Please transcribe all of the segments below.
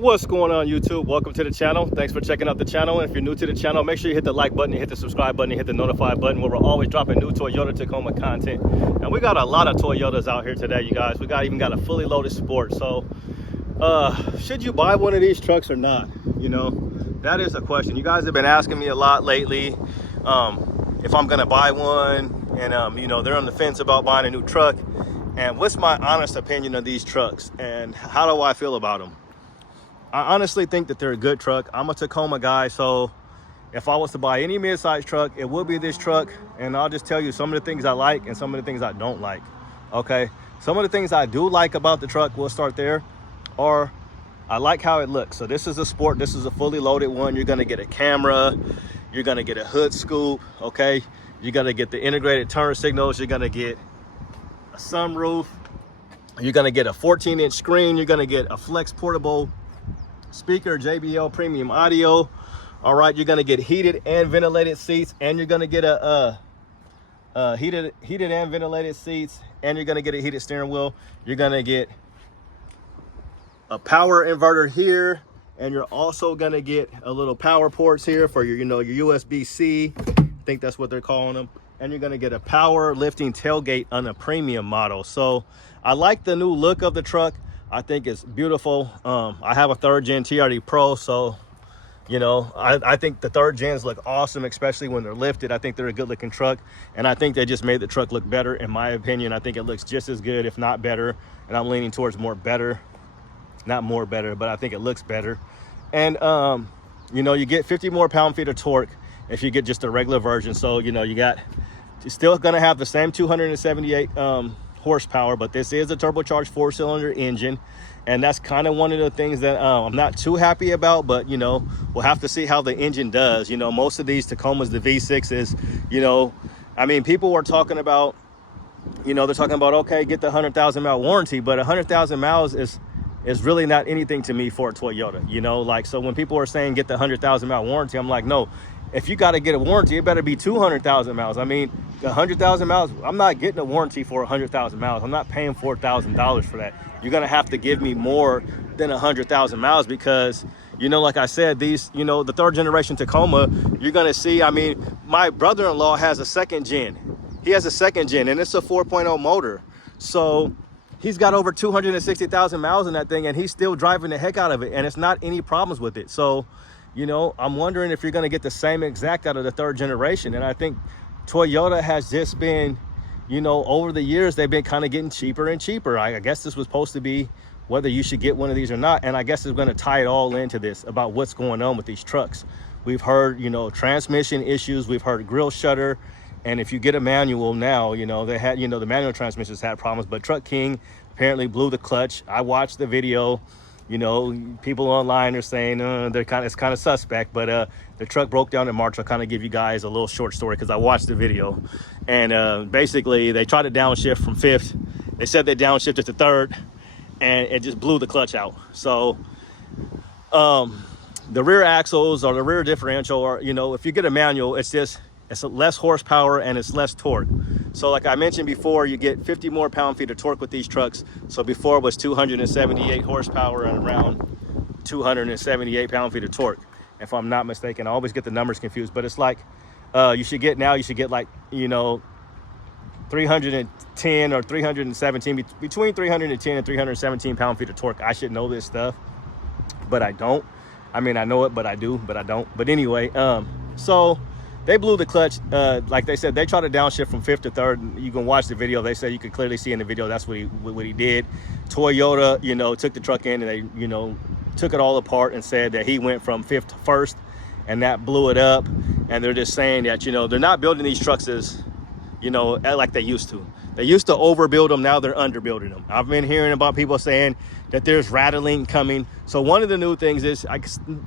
What's going on, YouTube? Welcome to the channel. Thanks for checking out the channel. And if you're new to the channel, make sure you hit the like button, hit the subscribe button, hit the notify button, where we're always dropping new Toyota Tacoma content. And we got a lot of Toyotas out here today, you guys. We even got a fully loaded Sport. So should you buy one of these trucks or not? You know, that is a question. You guys have been asking me a lot lately if I'm gonna buy one, and you know, they're on the fence about buying a new truck. And what's my honest opinion of these trucks and how do I feel about them? I honestly think that they're a good truck. I'm a Tacoma guy, so if I was to buy any mid-size truck, it would be this truck. And I'll just tell you some of the things I like and some of the things I don't like. Okay, some of the things I do like about the truck, we'll start there, or I like how it looks. So this is a Sport. This is a fully loaded one. You're gonna get a camera, you're gonna get a hood scoop, okay? You're gonna get the integrated turn signals, you're gonna get a sunroof, you're gonna get a 14-inch screen, you're gonna get a flex portable speaker, JBL premium audio. All right, you're gonna get heated and ventilated seats, and you're gonna get a heated and ventilated seats, and you're gonna get a heated steering wheel. You're gonna get a power inverter here, and you're also gonna get a little power ports here for your, you know, your USB-C. I think that's what they're calling them. And you're gonna get a power lifting tailgate on a premium model. So I like the new look of the truck. I think it's beautiful. I have a 3rd gen TRD Pro, so you know, I think the 3rd gens look awesome, especially when they're lifted. I think they're a good looking truck, and I think they just made the truck look better. In my opinion, I think it looks just as good, if not better, and I'm leaning towards more better. Not more better, but I think it looks better. And you know, you get 50 more pound-feet of torque if you get just a regular version. So you know, you're still gonna have the same 278 horsepower, but this is a turbocharged 4-cylinder engine, and that's kind of one of the things that I'm not too happy about. But you know, we'll have to see how the engine does. You know, most of these Tacomas, the V6s, you know, I mean, people were talking about, you know, they're talking about, okay, get the 100,000 mile warranty, but 100,000 miles is really not anything to me for a Toyota. You know, like, so when people are saying get the 100,000 mile warranty, I'm like, no, if you got to get a warranty, it better be 200,000 miles. I mean, 100,000 miles, I'm not getting a warranty for 100,000 miles. I'm not paying $4,000 for that. You're going to have to give me more than 100,000 miles because, you know, like I said, these, you know, the 3rd generation Tacoma, you're going to see, I mean, my brother-in-law has a 2nd gen. He has a 2nd gen, and it's a 4.0 motor. So he's got over 260,000 miles in that thing, and he's still driving the heck out of it, and it's not any problems with it. So, you know, I'm wondering if you're going to get the same exact out of the 3rd generation. And I think Toyota has just been, you know, over the years, they've been kind of getting cheaper and cheaper. I guess this was supposed to be whether you should get one of these or not. And I guess it's going to tie it all into this about what's going on with these trucks. We've heard, you know, transmission issues. We've heard grill shutter. And if you get a manual now, you know, they had, you know, the manual transmissions had problems, but Truck King apparently blew the clutch. I watched the video. You know, people online are saying it's kind of suspect, but the truck broke down in March. I'll kind of give you guys a little short story because I watched the video. And basically, they tried to downshift from 5th. They said they downshifted to 3rd, and it just blew the clutch out. So the rear axles or the rear differential, or, you know, if you get a manual, it's less horsepower and it's less torque. So like I mentioned before, you get 50 more pound-feet of torque with these trucks. So before it was 278 horsepower and around 278 pound-feet of torque, if I'm not mistaken. I always get the numbers confused, but it's like you should get like, you know, 310 or 317, between 310 and 317 pound-feet of torque. I should know this stuff, but I don't. I mean, I know it, but I do, but I don't. But anyway, so they blew the clutch. Like they said, they tried to downshift from 5th to 3rd. You can watch the video. They said you could clearly see in the video that's what he did. Toyota, you know, took the truck in and they, you know, took it all apart and said that he went from 5th to 1st, and that blew it up. And they're just saying that, you know, they're not building these trucks as, you know, like they used to. They used to overbuild them. Now they're underbuilding them. I've been hearing about people saying that there's rattling coming. So one of the new things is,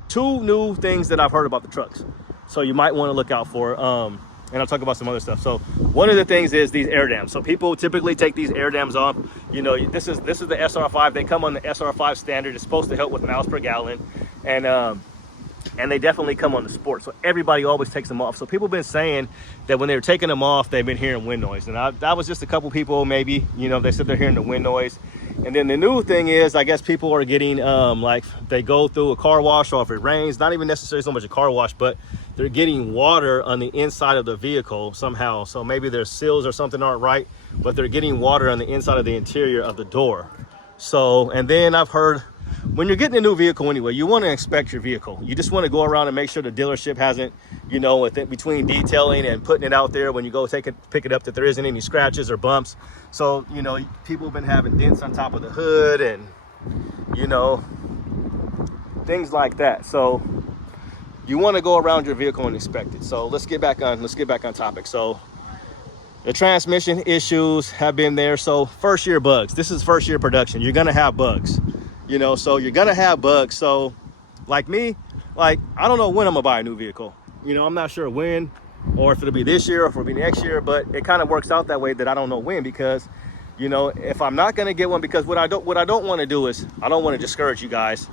2 new things that I've heard about the trucks. So you might want to look out for, and I'll talk about some other stuff. So one of the things is these air dams. So people typically take these air dams off. You know, this is the SR5. They come on the SR5 standard. It's supposed to help with miles per gallon, and they definitely come on the Sport. So everybody always takes them off. So people have been saying that when they were taking them off, they've been hearing wind noise. And that was just a couple people, maybe, you know, they said they're hearing the wind noise. And then the new thing is, I guess people are getting like they go through a car wash, or if it rains, not even necessarily so much a car wash, but they're getting water on the inside of the vehicle somehow. So maybe their seals or something aren't right, but they're getting water on the inside of the interior of the door. So, and then I've heard, when you're getting a new vehicle anyway, you want to inspect your vehicle. You just want to go around and make sure the dealership hasn't, you know, between detailing and putting it out there when you go pick it up, that there isn't any scratches or bumps. So, you know, people have been having dents on top of the hood and, you know, things like that. So you want to go around your vehicle and inspect it. So let's get back on topic. So the transmission issues have been there. So first year bugs, this is first year production. You're going to have bugs, you know, so you're going to have bugs. So like me, like, I don't know when I'm gonna buy a new vehicle. You know, I'm not sure when, or if it'll be this year or if it'll be next year, but it kind of works out that way that I don't know when, because, you know, if I'm not going to get one, because what I don't want to do is, I don't want to discourage you guys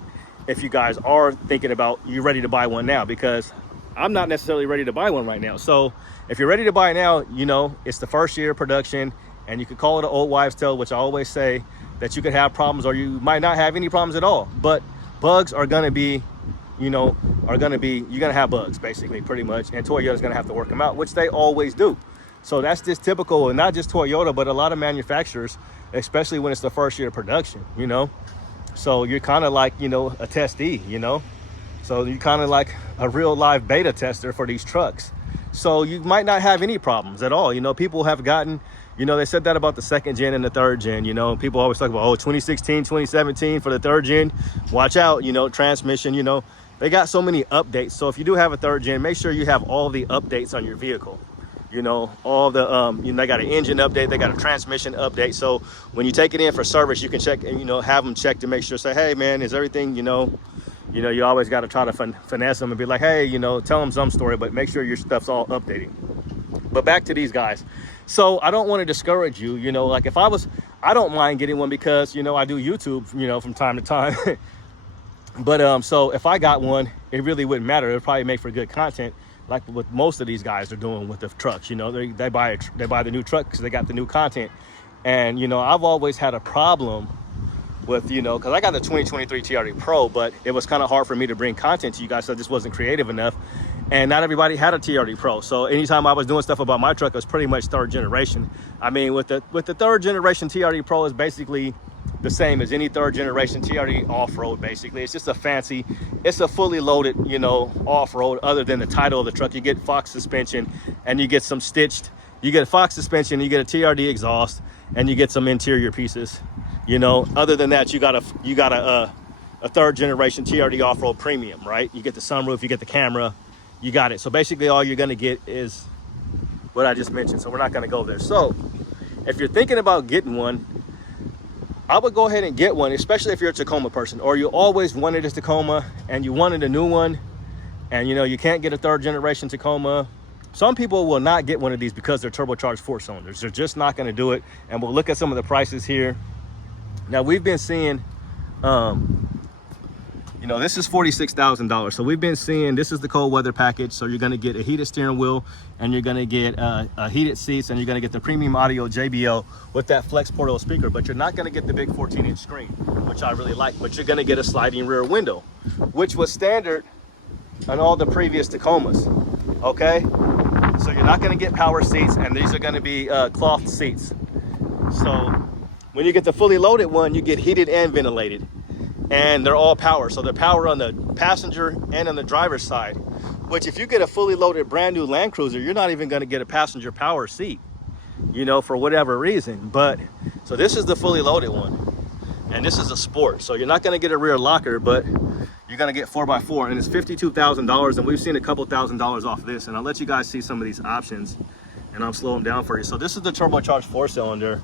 if you guys are thinking about, you're ready to buy one now, because I'm not necessarily ready to buy one right now. So if you're ready to buy now, you know, it's the first year production, and you could call it an old wives' tale, which I always say that you could have problems, or you might not have any problems at all, but bugs are going to be, you know, you're going to have bugs basically, pretty much, and Toyota's going to have to work them out, which they always do. So that's just typical, and not just Toyota, but a lot of manufacturers, especially when it's the first year of production, you know. So you're kind of like, you know, a testee, you know. So you're kind of like a real live beta tester for these trucks. So you might not have any problems at all. You know, people have gotten, you know, they said that about the second gen and the third gen, you know. People always talk about, oh, 2016, 2017 for the third gen. Watch out, you know, transmission, you know. They got so many updates. So if you do have a third gen, make sure you have all the updates on your vehicle. You know, all the, you know, they got an engine update, they got a transmission update. So when you take it in for service, you can check and, you know, have them check to make sure, say, hey man, is everything, you know, you always got to try to finesse them and be like, hey, you know, tell them some story, but make sure your stuff's all updated. But back to these guys. So I don't want to discourage you, you know, like if I don't mind getting one, because, you know, I do YouTube, you know, from time to time. But so if I got one, it really wouldn't matter. It would probably make for good content, like what most of these guys are doing with the trucks. You know, they buy the new truck because they got the new content. And, you know, I've always had a problem with, you know, because I got the 2023 TRD Pro, but it was kind of hard for me to bring content to you guys, so I just wasn't creative enough. And not everybody had a TRD Pro. So anytime I was doing stuff about my truck, it was pretty much third generation. I mean, with the third generation TRD Pro is basically the same as any third generation TRD off-road. Basically, it's just it's a fully loaded, you know, off-road. Other than the title of the truck, you get Fox suspension, and you get some stitched, you get a Fox suspension, you get a TRD exhaust, and you get some interior pieces. You know, other than that, you got a third generation TRD off-road premium, right? You get the sunroof, you get the camera, you got it. So basically all you're gonna get is what I just mentioned. So we're not gonna go there. So if you're thinking about getting one, I would go ahead and get one, especially if you're a Tacoma person, or you always wanted a Tacoma and you wanted a new one, and you know you can't get a third generation Tacoma. Some people will not get one of these because they're turbocharged 4-cylinders. They're just not going to do it. And we'll look at some of the prices here. Now we've been seeing, you know, this is $46,000. So we've been seeing, this is the cold weather package. So you're going to get a heated steering wheel, and you're going to get heated seats, and you're going to get the premium audio JBL with that flex portable speaker. But you're not going to get the big 14-inch screen, which I really like. But you're going to get a sliding rear window, which was standard on all the previous Tacomas. Okay, so you're not going to get power seats, and these are going to be cloth seats. So when you get the fully loaded one, you get heated and ventilated, and they're all power. So they're power on the passenger and on the driver's side, which if you get a fully loaded brand new Land Cruiser, you're not even going to get a passenger power seat, you know, for whatever reason. But so this is the fully loaded one, and this is a sport. So you're not going to get a rear locker, but you're going to get 4x4, and it's $52,000, and we've seen a couple $1,000s off this. And I'll let you guys see some of these options, and I'll slow them down for you. So this is the turbocharged 4-cylinder,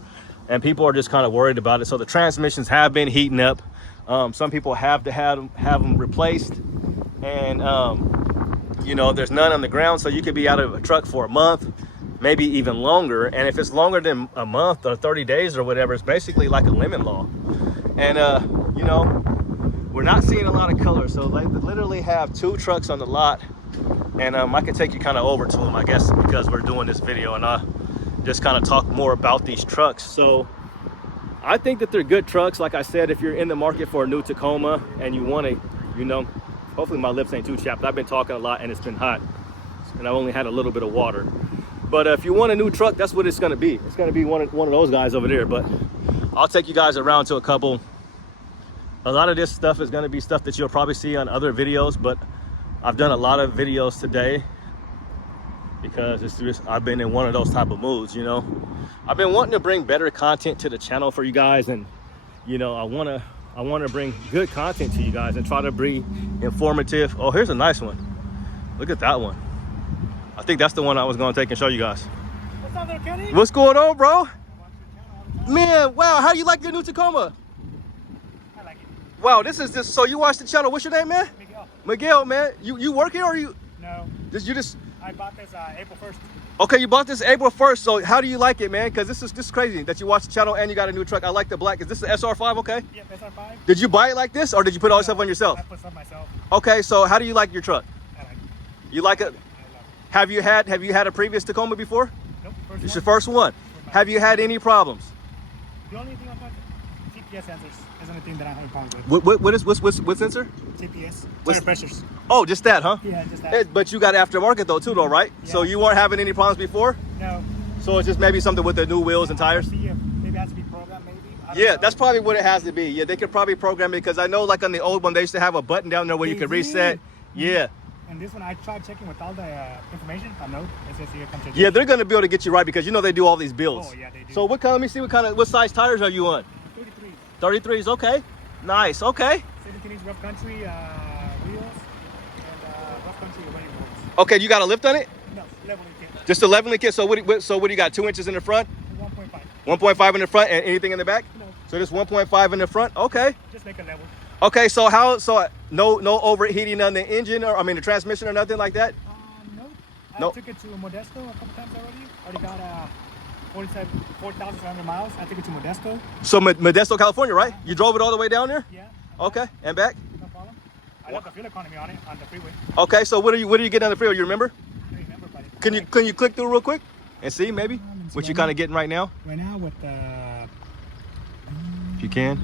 and people are just kind of worried about it. So the transmissions have been heating up. Some people have to have them replaced, and you know, there's none on the ground, so you could be out of a truck for a month, maybe even longer. And if it's longer than a month or 30 days or whatever, it's basically like a lemon law. And you know, we're not seeing a lot of color, so they literally have 2 trucks on the lot. And I can take you kind of over to them, I guess, because we're doing this video, and I just kind of talk more about these trucks. So I think that they're good trucks. Like I said, if you're in the market for a new Tacoma and you want to, you know, hopefully my lips ain't too chapped. I've been talking a lot and it's been hot and I've only had a little bit of water. But if you want a new truck, that's what it's going to be. It's going to be one of those guys over there. But I'll take you guys around to a couple. A lot of this stuff is going to be stuff that you'll probably see on other videos, but I've done a lot of videos today because it's just, I've been in one of those type of moods, you know. I've been wanting to bring better content to the channel for you guys, and you know, I want to bring good content to you guys and try to be informative. Oh, here's a nice one. Look at that one. I think that's the one I was going to take and show you guys. What's up there, Kenny? What's going on, bro? Man, wow, how do you like your new Tacoma? I like it. Wow, this is just, so you watch the channel. What's your name, man? Miguel. Miguel, man. You work here or you? No. I bought this April 1st. Okay, you bought this April 1st. So how do you like it, man? Because this is crazy that you watch the channel and you got a new truck. I like the black. Is this the SR5, okay? Yep, SR5. Did you buy it like this or did you put all this stuff on yourself? I put some myself. Okay, so how do you like your truck? I like it. You like it? I love it. Have you had a previous Tacoma before? Nope. It's your first one. Have you had any problems? The only thing I'm talking TPS sensors is the only thing that I have a problem with. What sensor? TPS. Tire pressures. Oh, just that, huh? Yeah, just that. But you got aftermarket though too, though, right? Yeah. So you weren't having any problems before? No. So it's just maybe something with the new wheels and tires? Maybe it has to be programmed, maybe. Yeah, that's probably what it has to be. Yeah, they could probably program it because I know like on the old one, they used to have a button down there where you could reset. Yeah. And this one, I tried checking with all the information. I know. It says here, yeah, they're going to be able to get you right because you know they do all these builds. Oh, yeah, they do. So let me see what size tires are you on? 33. 33s, okay. Nice, okay. 17-inch rough country wheels and rough country running boards. Okay, you got a lift on it? No, leveling kit. Just a leveling kit. So what do you got? 2 inches in the front? 1.5. 1.5 in the front and anything in the back? No. So just 1.5 in the front? Okay. Just make a level. Okay, so no overheating on the engine or the transmission or nothing like that? No. I took it to Modesto a couple times already. Already got 4,700 miles. I took it to Modesto. So Modesto, California, right? You drove it all the way down there? Yeah. Okay, and back? No problem. I love the fuel economy on it on the freeway. Okay, so what are you getting on the freeway? You remember? I remember, buddy. Can you click through real quick and see maybe what you're kind of getting right now? Right now with if you can.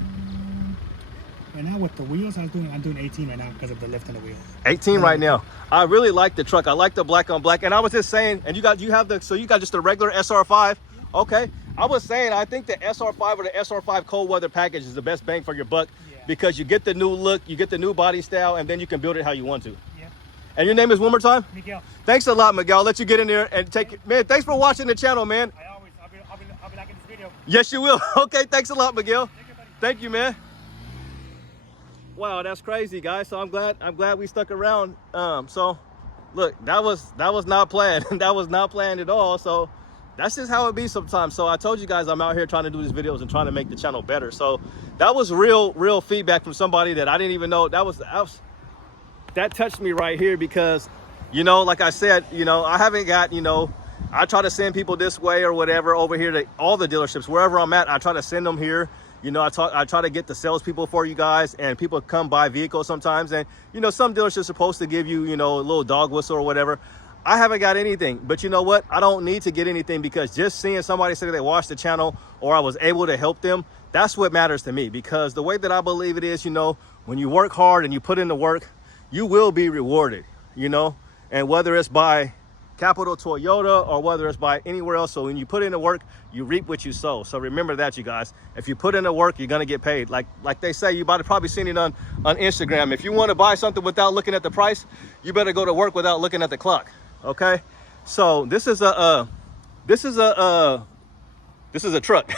Right now with the wheels, I'm doing 18 right now because of the lift on the wheel. 18 right now. I really like the truck. I like the black on black. And I was just saying, and you got just a regular SR5. Okay. I was saying, I think the SR5 or the SR5 cold weather package is the best bang for your buck because you get the new look, you get the new body style, and then you can build it how you want to. Yeah. And your name is one more time? Miguel. Thanks a lot, Miguel. I'll let you get in there and take it. Man, thanks for watching the channel, man. I'll be liking this video. Yes, you will. Okay, thanks a lot, Miguel. Thank you, man. Wow, that's crazy, guys. So I'm glad we stuck around. So look, that was not planned. That was not planned at all. So that's just how it be sometimes. So I told you guys I'm out here trying to do these videos and trying to make the channel better. So that was real feedback from somebody that I didn't even know. That touched me right here because, you know, like I said, you know, I haven't got, you know, I try to send people this way or whatever over here to all the dealerships, wherever I'm at, I try to send them here. You know, I try to get the salespeople for you guys, and people come buy vehicles sometimes. And, you know, some dealerships are supposed to give you, you know, a little dog whistle or whatever. I haven't got anything, but you know what? I don't need to get anything because just seeing somebody say they watched the channel or I was able to help them, that's what matters to me. Because the way that I believe it is, you know, when you work hard and you put in the work, you will be rewarded, you know, and whether it's by Capital Toyota or whether it's by anywhere else. So when you put in the work, you reap what you sow. So remember that, you guys. If you put in the work, you're gonna get paid. Like they say, you might have probably seen it on Instagram. If you want to buy something without looking at the price, you better go to work without looking at the clock. Okay. So this is a truck.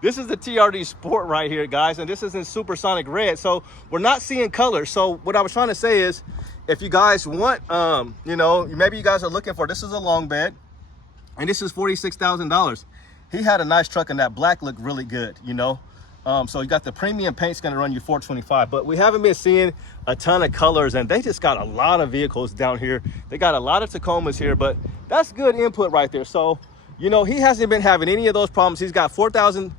This is the TRD Sport right here, guys, and this is in supersonic red. So we're not seeing color. So what I was trying to say is, if you guys want, you know, maybe you guys are looking for, this is a long bed, and this is $46,000. He had a nice truck, and that black looked really good, you know. So you got the premium paint's gonna run you $425, but we haven't been seeing a ton of colors, and they just got a lot of vehicles down here. They got a lot of Tacomas here, but that's good input right there. So, you know, he hasn't been having any of those problems. He's got 4,000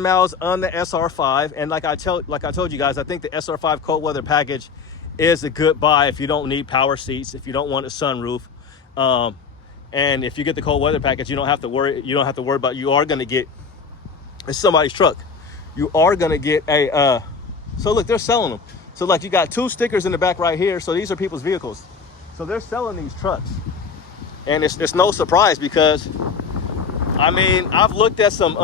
miles on the SR5, and like I told you guys, I think the SR5 cold weather package is a good buy if you don't need power seats, if you don't want a sunroof, and if you get the cold weather package, you don't have to worry about, you are going to get it's somebody's truck, you are gonna get a, so look, they're selling them. So like you got 2 stickers in the back right here. So these are people's vehicles. So they're selling these trucks. And it's no surprise because, I mean, I've looked at some,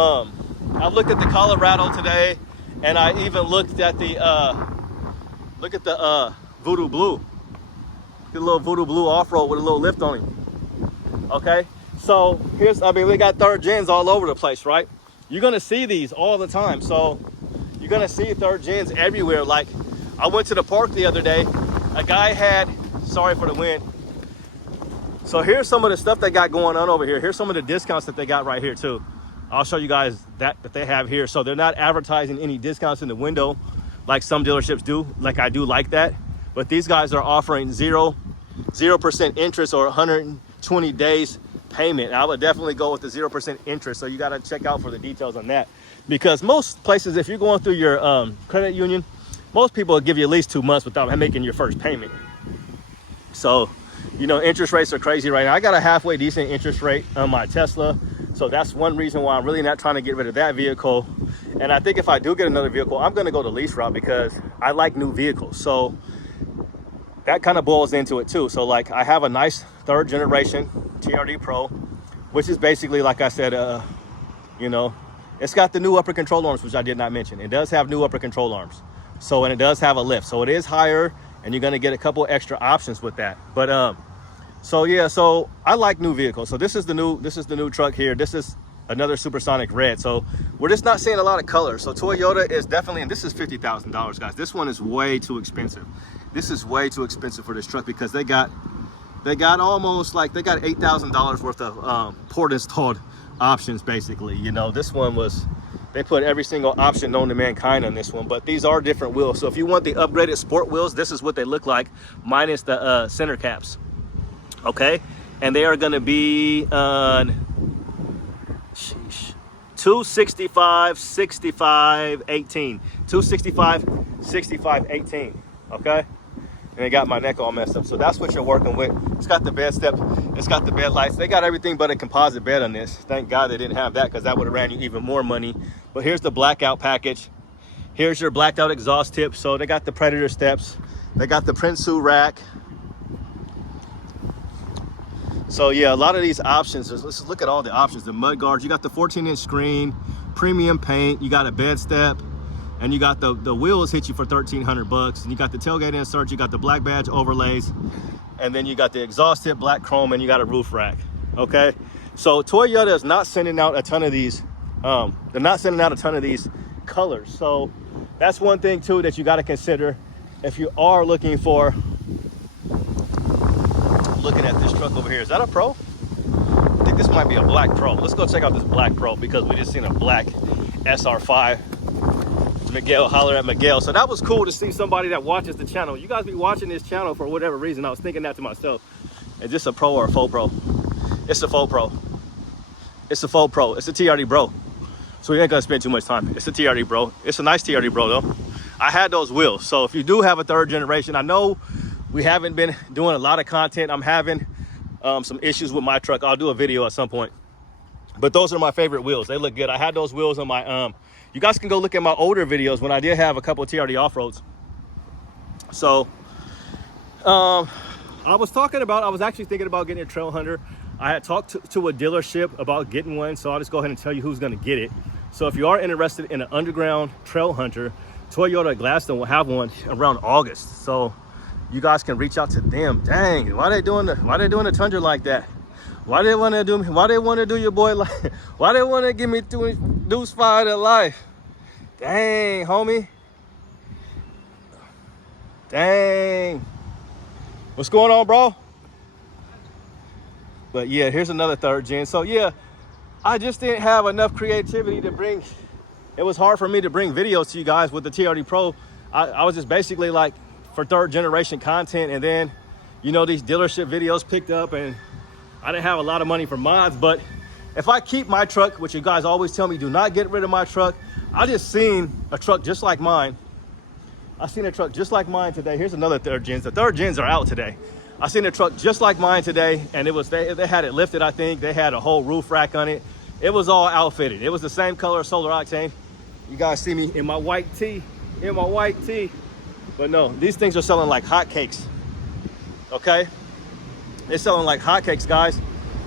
I've looked at the Colorado today, and I even looked at the, look at the Voodoo Blue. The little Voodoo Blue off-road with a little lift on him. Okay, so here's, I mean, we got third gens all over the place, right? You're gonna see these all the time. So you're gonna see third gens everywhere. Like, I went to the park the other day. A guy had, sorry for the wind. So here's some of the stuff they got going on over here. Here's some of the discounts that they got right here too. I'll show you guys that they have here. So they're not advertising any discounts in the window like some dealerships do. Like I do like that. But these guys are offering 0% interest or 120 days payment. I would definitely go with the 0% interest. So you got to check out for the details on that. Because most places, if you're going through your credit union, most people will give you at least 2 months without making your first payment. So, you know, interest rates are crazy right now. I got a halfway decent interest rate on my Tesla. So that's one reason why I'm really not trying to get rid of that vehicle. And I think if I do get another vehicle, I'm going to go the lease route because I like new vehicles. So that kind of boils into it too. So like I have a nice 3rd generation TRD Pro, which is basically, like I said, you know, it's got the new upper control arms, which I did not mention. It does have new upper control arms. So, and it does have a lift. So it is higher, and you're going to get a couple extra options with that. But so yeah, so I like new vehicles. So this is the new truck here. This is another supersonic red. So we're just not seeing a lot of colors. So Toyota is definitely, and this is $50,000, guys. This one is way too expensive. This is way too expensive for this truck because they got almost like, they got $8,000 worth of port installed options basically. You know, this one was, they put every single option known to mankind on this one, but these are different wheels. So if you want the upgraded sport wheels, this is what they look like, minus the center caps. Okay, and they are going to be on 265, 65, 18. 265, 65, 18. Okay, and they got my neck all messed up. So that's what you're working with. It's got the bed step, it's got the bed lights. They got everything but a composite bed on this. Thank God they didn't have that because that would have ran you even more money. But here's the blackout package. Here's your blacked out exhaust tip. So they got the Predator steps. They got the Prinsu rack. So yeah, a lot of these options, let's look at all the options. The mud guards, you got the 14-inch screen, premium paint, you got a bed step, and you got the wheels hit you for $1,300. And you got the tailgate insert, you got the black badge overlays, and then you got the exhaust tip, black chrome, and you got a roof rack, okay? So Toyota is not sending out a ton of these, they're not sending out a ton of these colors. So that's one thing too that you gotta consider if you are looking for, looking at this truck over here. Is that a Pro? I think this might be a black Pro. Let's go check out this black Pro because we just seen a black SR5. Miguel, holler at Miguel. So that was cool to see somebody that watches the channel. You guys be watching this channel for whatever reason. I was thinking that to myself. Is this a Pro or a faux Pro? It's a faux Pro. It's a faux Pro. It's a TRD Bro. So we ain't gonna spend too much time. It's a TRD Bro. It's a nice TRD Bro though. I had those wheels. So if you do have a 3rd generation, I know we haven't been doing a lot of content. I'm having some issues with my truck. I'll do a video at some point. But those are my favorite wheels. They look good. I had those wheels on my, you guys can go look at my older videos when I did have a couple of TRD off-roads. So I was actually thinking about getting a Trail Hunter. I had talked to a dealership about getting one. So I'll just go ahead and tell you who's gonna get it. So if you are interested in an underground Trail Hunter, Toyota Gladstone will have one around August. So you guys can reach out to them. Dang, why they doing the Tundra like that? Why they want to do your boy like? Why they want to give me deuce fire to life? Dang, homie. Dang. What's going on, bro? But yeah, here's another 3rd gen. So yeah, I just didn't have enough creativity to bring. It was hard for me to bring videos to you guys with the TRD Pro. I was just basically like, for 3rd generation content, and then you know these dealership videos picked up, and I didn't have a lot of money for mods. But if I keep my truck, which you guys always tell me do not get rid of my truck, I just seen a truck just like mine. I seen a truck just like mine today. Here's another 3rd gens. The 3rd gens are out today. I seen a truck just like mine today, and it was they had it lifted. I think they had a whole roof rack on it. It was all outfitted. It was the same color Solar Octane. You guys see me in my white tee, But no, these things are selling like hotcakes. Okay, they're selling like hotcakes, guys.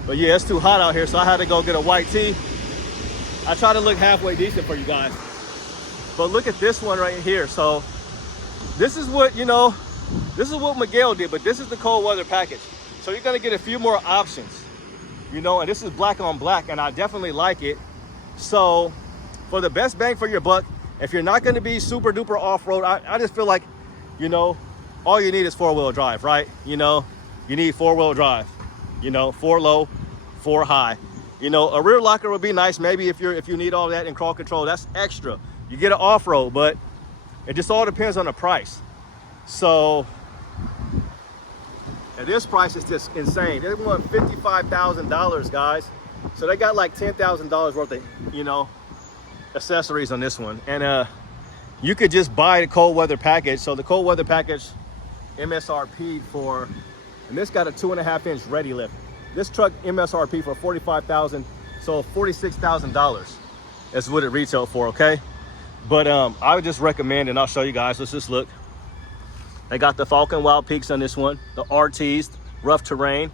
But yeah, it's too hot out here, so I had to go get a white tee. I try to look halfway decent for you guys. But look at this one right here. So this is what, you know, this is what Miguel did, but this is the cold weather package. So you're gonna get a few more options, you know, and this is black on black, and I definitely like it. So for the best bang for your buck, if you're not gonna be super duper off-road, I just feel like, you know, all you need is 4-wheel drive, right? You know, you need 4-wheel drive, you know, 4 low, 4 high. You know, a rear locker would be nice, maybe if you need all that in crawl control, that's extra. You get an off-road, but it just all depends on the price. So and this price is just insane. They want $55,000, guys. So they got like $10,000 worth of, you know, accessories on this one. And you could just buy the cold weather package. So the cold weather package MSRP for, and this got a 2.5-inch ready lift. This truck MSRP for $45,000, so $46,000 is what it retailed for, okay? But I would just recommend, and I'll show you guys, let's just look. They got the Falcon Wild Peaks on this one, the RTs, rough terrain,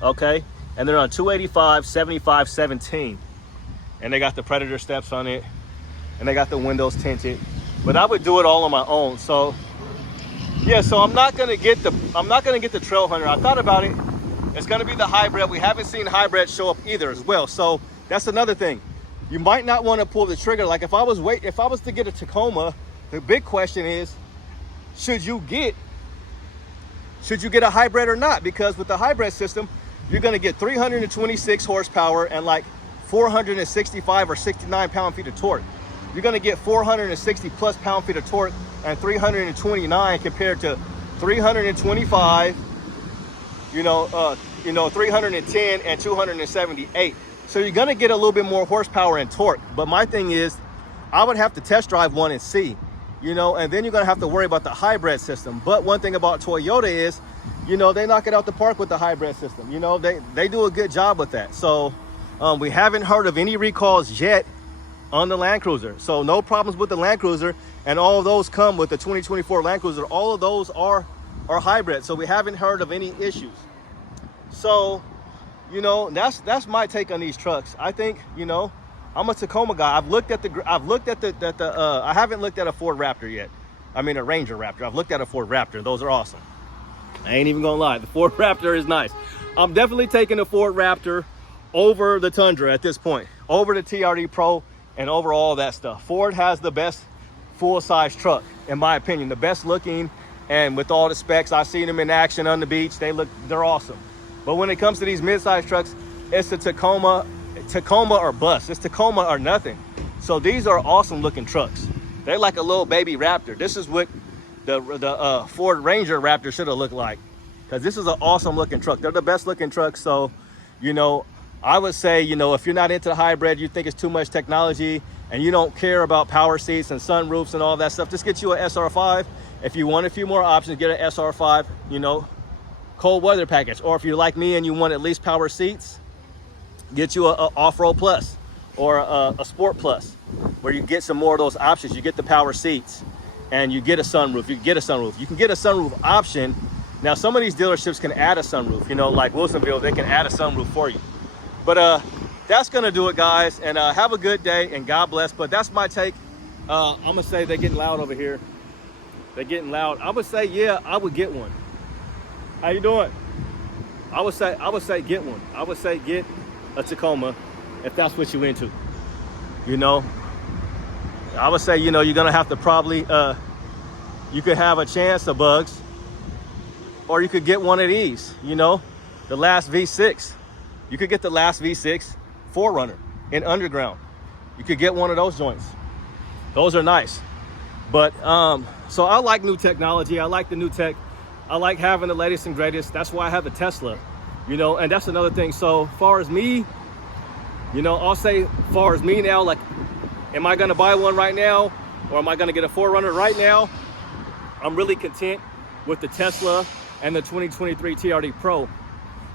okay? And they're on 285, 75, 17. And they got the Predator steps on it, and they got the windows tinted. But I would do it all on my own. So yeah, so I'm not gonna get the Trail Hunter. I thought about it. It's gonna be the hybrid. We haven't seen hybrid show up either as well. So that's another thing. You might not want to pull the trigger. Like if I was to get a Tacoma, the big question is, should you get a hybrid or not? Because with the hybrid system, you're gonna get 326 horsepower and like 465 or 69 pound-feet of torque. You're gonna get 460 plus pound-feet of torque and 329 compared to 325, 310 and 278. So you're gonna get a little bit more horsepower and torque. But my thing is, I would have to test drive one and see, you know, and then you're gonna have to worry about the hybrid system. But one thing about Toyota is, you know, they knock it out the park with the hybrid system. You know, they do a good job with that. So we haven't heard of any recalls yet on the Land Cruiser. So no problems with the Land Cruiser, and all of those come with the 2024 Land Cruiser. All of those are hybrid. So we haven't heard of any issues. So, you know, that's my take on these trucks. I think, you know, I'm a Tacoma guy. I haven't looked at a Ford Raptor yet. I mean, a Ranger Raptor. I've looked at a Ford Raptor. Those are awesome. I ain't even gonna lie. The Ford Raptor is nice. I'm definitely taking the Ford Raptor over the Tundra at this point, over the TRD Pro and over all that stuff. Ford has the best full-size truck, in my opinion, the best looking, and with all the specs. I've seen them in action on the beach. They're awesome. But when it comes to these mid-size trucks, it's the Tacoma or bust. It's Tacoma or nothing. So these are awesome looking trucks. They're like a little baby Raptor. This is what the Ford Ranger Raptor should have looked like, because this is an awesome looking truck. They're the best looking trucks. So, you know, I would say, you know, if you're not into the hybrid, you think it's too much technology, and you don't care about power seats and sunroofs and all that stuff, just get you an SR5. If you want a few more options, get an SR5, you know, cold weather package. Or if you're like me and you want at least power seats, get you a off-road plus or a sport plus, where you get some more of those options. You get the power seats and you get a sunroof. You can get a sunroof option. Now, some of these dealerships can add a sunroof, you know, like Wilsonville, they can add a sunroof for you. But that's gonna do it, guys, and have a good day and God bless. But that's my take. I'm gonna say they're getting loud over here. They're getting loud. I would say, yeah, I would get one. How you doing? I would say get one. I would say get a Tacoma if that's what you're into. You know, I would say, you know, you're gonna have to probably you could have a chance of bugs, or you could get one of these, you know, the last V6. You could get the last V6 4Runner in underground. You could get one of those joints. Those are nice. But so I like new technology. I like the new tech. I like having the latest and greatest. That's why I have a Tesla, you know, and that's another thing. So far as me, you know, I'll say far as me now, like, am I gonna buy one right now, or am I gonna get a 4Runner right now? I'm really content with the Tesla and the 2023 TRD Pro,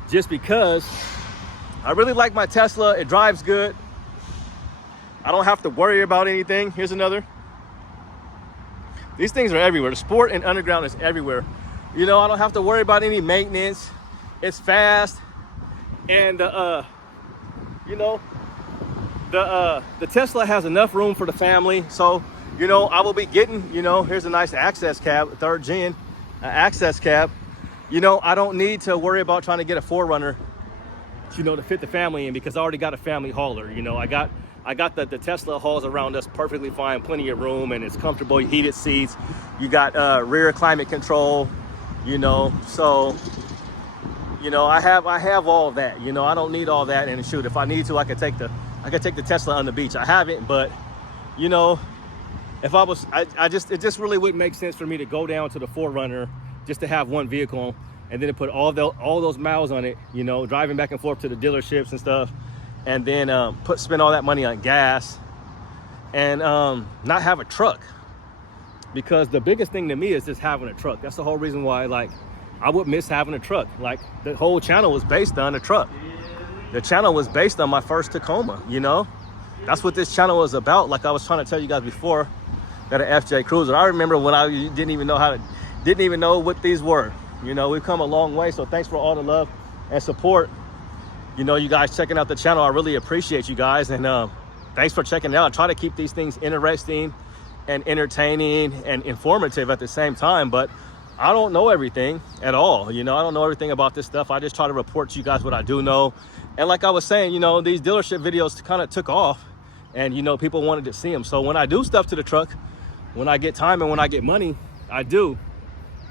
just because I really like my Tesla. It drives good. I don't have to worry about anything. Here's another. These things are everywhere. The Sport and Underground is everywhere. You know, I don't have to worry about any maintenance. It's fast. And you know, the Tesla has enough room for the family. So, you know, I will be getting, you know, here's a nice access cab, 3rd gen access cab. You know, I don't need to worry about trying to get a 4Runner, you know, to fit the family in, because I already got a family hauler. You know, I got the Tesla hauls around us perfectly fine, plenty of room, and it's comfortable, heated seats. You got rear climate control, you know, so, you know, I have all of that. You know, I don't need all that. And shoot, if I need to, I could take the Tesla on the beach. I haven't, but, you know, if I was, it just really wouldn't make sense for me to go down to the 4Runner just to have one vehicle and then to put all those miles on it, you know, driving back and forth to the dealerships and stuff, and then spend all that money on gas and not have a truck. Because the biggest thing to me is just having a truck. That's the whole reason why, like, I would miss having a truck. Like, the whole channel was based on a truck. The channel was based on my first Tacoma, you know? That's what this channel was about. Like I was trying to tell you guys before, that an FJ Cruiser. I remember when I didn't even know what these were. You know, we've come a long way. So thanks for all the love and support. You know, you guys checking out the channel. I really appreciate you guys. And thanks for checking it out. I try to keep these things interesting and entertaining and informative at the same time. But I don't know everything at all. You know, I don't know everything about this stuff. I just try to report to you guys what I do know. And like I was saying, you know, these dealership videos kind of took off, and, you know, people wanted to see them. So when I do stuff to the truck, when I get time and when I get money,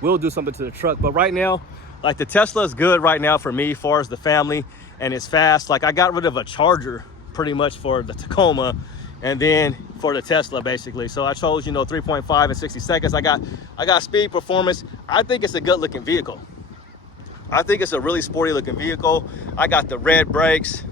we'll do something to the truck. But right now, like, the Tesla is good right now for me as far as the family, and it's fast. Like, I got rid of a charger pretty much for the Tacoma, and then for the Tesla, basically. So I chose, you know, 3.5 and 60 seconds. I got speed, performance. I think it's a good looking vehicle. I think it's a really sporty looking vehicle. I got the red brakes.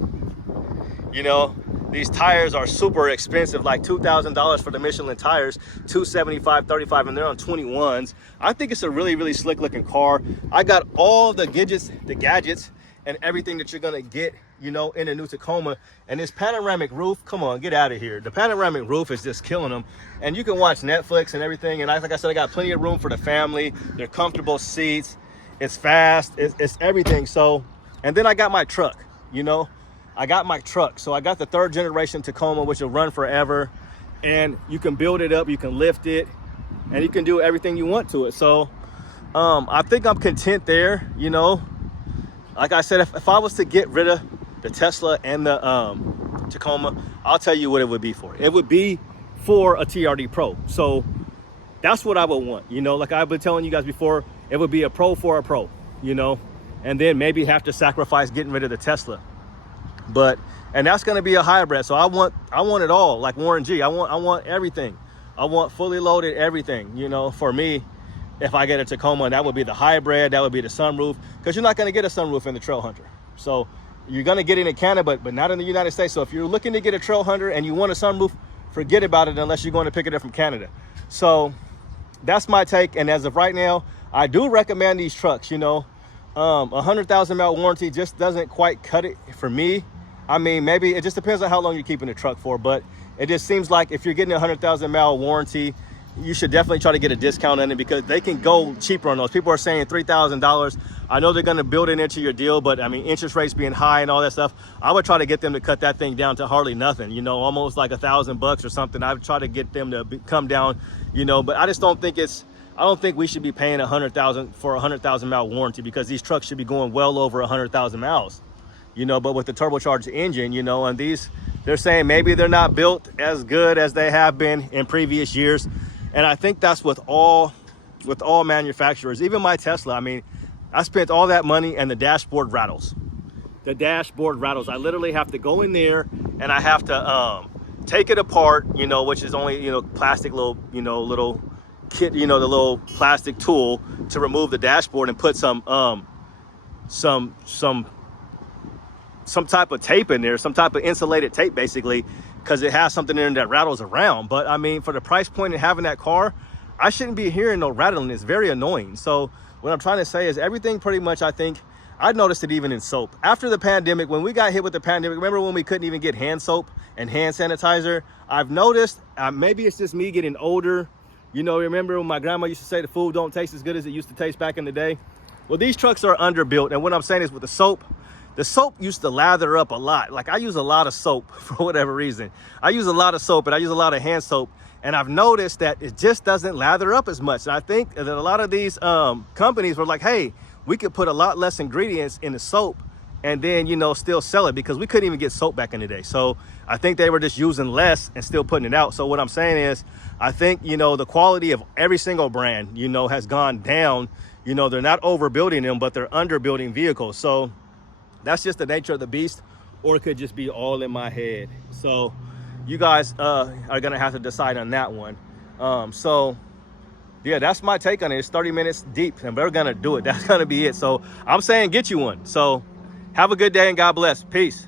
You know, these tires are super expensive, like $2,000 for the Michelin tires, $275, $35, and they're on 21s. I think it's a really, really slick looking car. I got all the gadgets, and everything that you're gonna get, you know, in a new Tacoma. And this panoramic roof, come on, get out of here. The panoramic roof is just killing them. And you can watch Netflix and everything. And like I said, I got plenty of room for the family. They're comfortable seats. It's fast, it's everything. So, and then I got my truck, you know. I got my truck. So I got the 3rd generation Tacoma, which will run forever. And you can build it up, you can lift it, and you can do everything you want to it. So I think I'm content there, you know. Like I said, if I was to get rid of the Tesla and the Tacoma, I'll tell you what it would be for. It would be for a TRD Pro. So that's what I would want. You know, like I've been telling you guys before, it would be a Pro for a Pro, you know, and then maybe have to sacrifice getting rid of the Tesla. But, and that's going to be a hybrid. So I want it all, like Warren G. I want everything. I want fully loaded everything, you know, for me. If I get a Tacoma, that would be the hybrid, that would be the sunroof, because you're not going to get a sunroof in the Trail Hunter. So you're going to get it in Canada, but not in the United States. So if you're looking to get a Trail Hunter and you want a sunroof, forget about it unless you're going to pick it up from Canada. So that's my take. And as of right now, I do recommend these trucks. You know, 100,000 mile warranty just doesn't quite cut it for me. I mean, maybe it just depends on how long you're keeping the truck for, but it just seems like if you're getting a 100,000 mile warranty, you should definitely try to get a discount on it, because they can go cheaper on those. People are saying $3,000. I know they're going to build it into your deal, but I mean, interest rates being high and all that stuff, I would try to get them to cut that thing down to hardly nothing, you know, almost like $1,000 or something. I would try to get them to come down, you know, but I just don't think I don't think we should be paying $100,000 for a 100,000 mile warranty, because these trucks should be going well over 100,000 miles, you know, but with the turbocharged engine, you know, and these, they're saying maybe they're not built as good as they have been in previous years. And I think that's with all manufacturers, even my Tesla. I mean, I spent all that money and the dashboard rattles. The dashboard rattles. I literally have to go in there and I have to take it apart, you know, which is only, you know, plastic little, you know, little kit, you know, the little plastic tool to remove the dashboard and put some type of tape in there, some type of insulated tape, basically, because it has something in there that rattles around. But I mean, for the price point of having that car, I shouldn't be hearing no rattling. It's very annoying. So what I'm trying to say is everything pretty much, I think I noticed it even in soap. After the pandemic, when we got hit with the pandemic, remember when we couldn't even get hand soap and hand sanitizer? I've noticed, maybe it's just me getting older. You know, remember when my grandma used to say the food don't taste as good as it used to taste back in the day? Well, these trucks are underbuilt. And what I'm saying is with the soap used to lather up a lot. Like I use a lot of soap for whatever reason. I use a lot of soap and I use a lot of hand soap. And I've noticed that it just doesn't lather up as much. And I think that a lot of these companies were like, hey, we could put a lot less ingredients in the soap and then, you know, still sell it, because we couldn't even get soap back in the day. So I think they were just using less and still putting it out. So what I'm saying is, I think, you know, the quality of every single brand, you know, has gone down. You know, they're not overbuilding them, but they're underbuilding vehicles. So that's just the nature of the beast, or it could just be all in my head. So you guys are gonna have to decide on that one. So yeah, that's my take on it. It's 30 minutes deep and we're gonna do it. That's gonna be it. So I'm saying get you one. So have a good day and God bless. Peace.